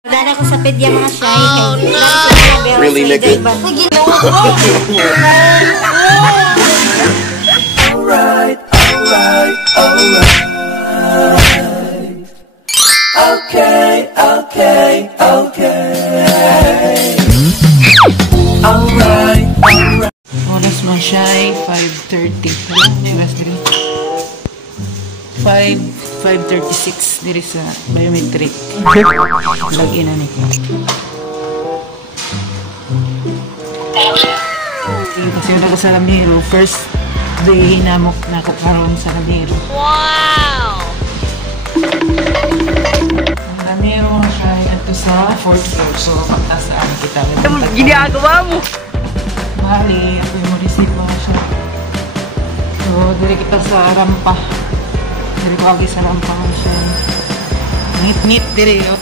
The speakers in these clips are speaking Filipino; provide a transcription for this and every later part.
Dala ko sa pedya mga shy. Oh, no! Really, nigga? Alright. Okay. Alright. Oras mga shy, 5:30. 5:36 diri sa biometric. Login na nito. Kasi ako sa RAMIRO, first day na ako karon sa RAMIRO. Wow! Ang RAMIRO mga shy ito sa 4th floor. So, pagtasaan kita. Ginagawa mo! Bali, ako yung receive mga shy. So, diri kita sa rampa. Diri ko agi sa rampa mga shy. Nit diri yun.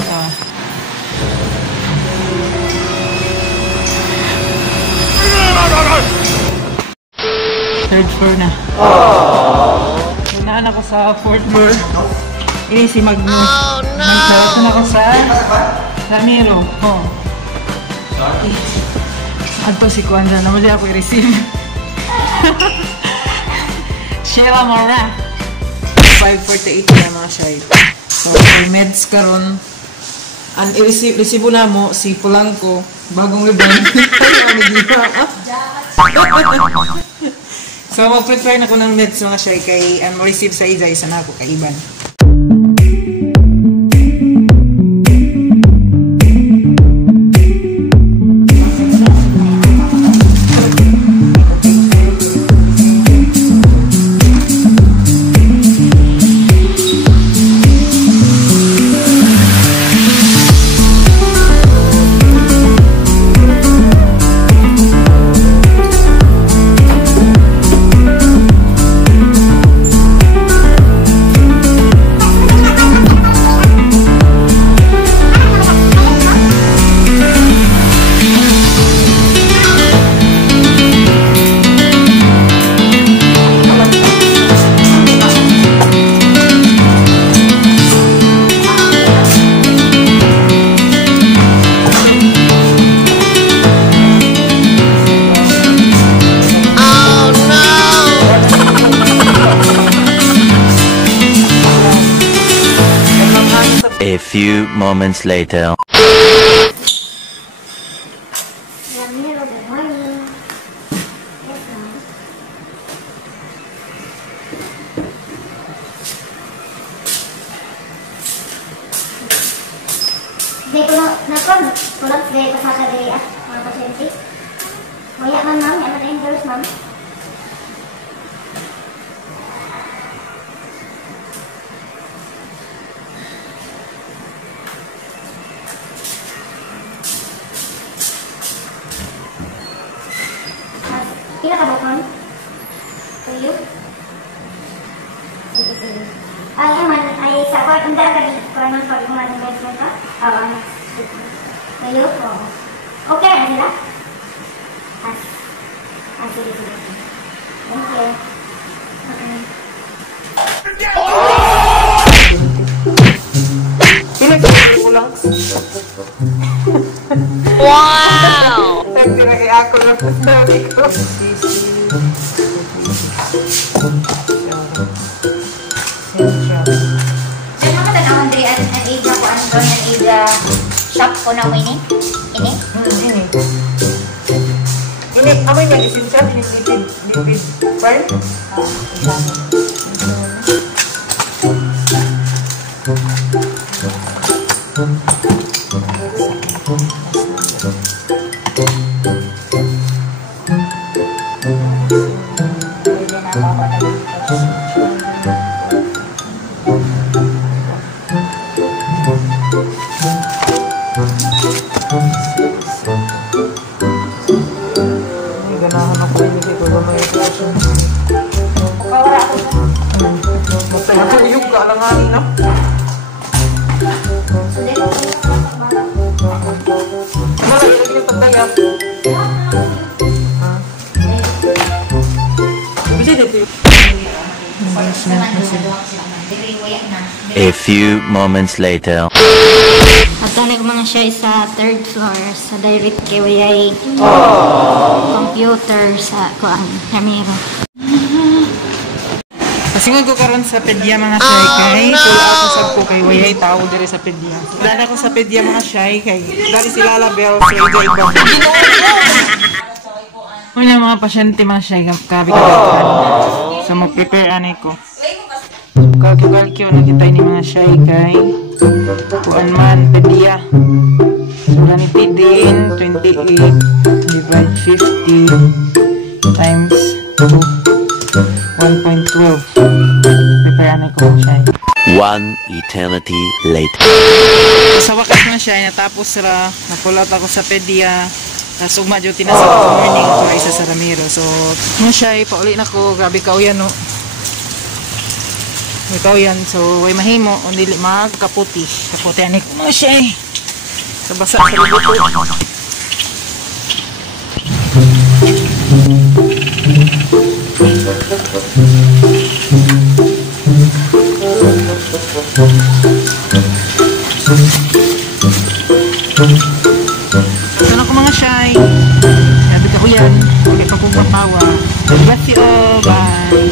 Third floor na. Unaan ako sa 4th floor. Ini si Magno. Oh no! Nagtawag ako sa RAMIRO. Oh. Ato si Kwanda. Naman ako i-receive. Sheila Mora. 5:48 na mga shy. So, meds karon. Ang i-resibo na mo si Polanco. Bagong ribbon. So, mag-prepare na ko ng meds mga shy kay receive sa isa na ako kay Iban. A few moments later. RAMIRO, good morning. Yes, ma'am. Hindi ko kulang day pasaka day mga pasyente. Maya man ma'am, yan na endorse ma'am. Kila ka ba kon? Tuyo? Sige. Ay, ay sa part, ang dala ka di man pag management ka? Awa. Tuyo? Oo. Okay na sila? Sige. Thank you. Pinagpapalala ko lang. Wow! Nagtinagay ako lang sa sabi ko. Ano ka tanawang dari ang ida ko ang doon ang ida shop ko na mo ini? Ini? Ini, amoy medicine siya, lipid burn. Ganahan ako ini kay gamay ko. Kawara ako. Basta ako iyog ka alanganin na. Sulit ko. Wala ilagay yung pagdaya. Bisa dito. A few moments later. At tanig mga mga siya sa third floor sa direct kay Wayay computer sa kuan Ramiro. Pasingod ko karon sa pedya mga shy kay pull out ko sab ko kay Wayay tao dire sa pedya. Dala ko sa pedya mga shy kay dari sila label sa iba-iba. Una mga pasyente mga shy kabi-kabitan. So mag-prepare ani ko. Kalkyo na kita ini mga shy kay kuan man pedya. So ganito din 28 divide 50 times 2 1.12. Prepare na ko siya. One eternity later. Sa wakas na siya, natapos sila, napulat ako sa pedya. Tapos umadyo tinasa ko morning ko isa sa Ramiro. So, mo siya, pauli na ko. Grabe ka uyan, no? Ikaw yan. So, way mahimo. Hindi magkaputi. Kaputi anik mo siya. Sa basa sa libuto. Ito na ko mga shy. Sabi ka ko yan. Huwag ipagpapatawa. Bye.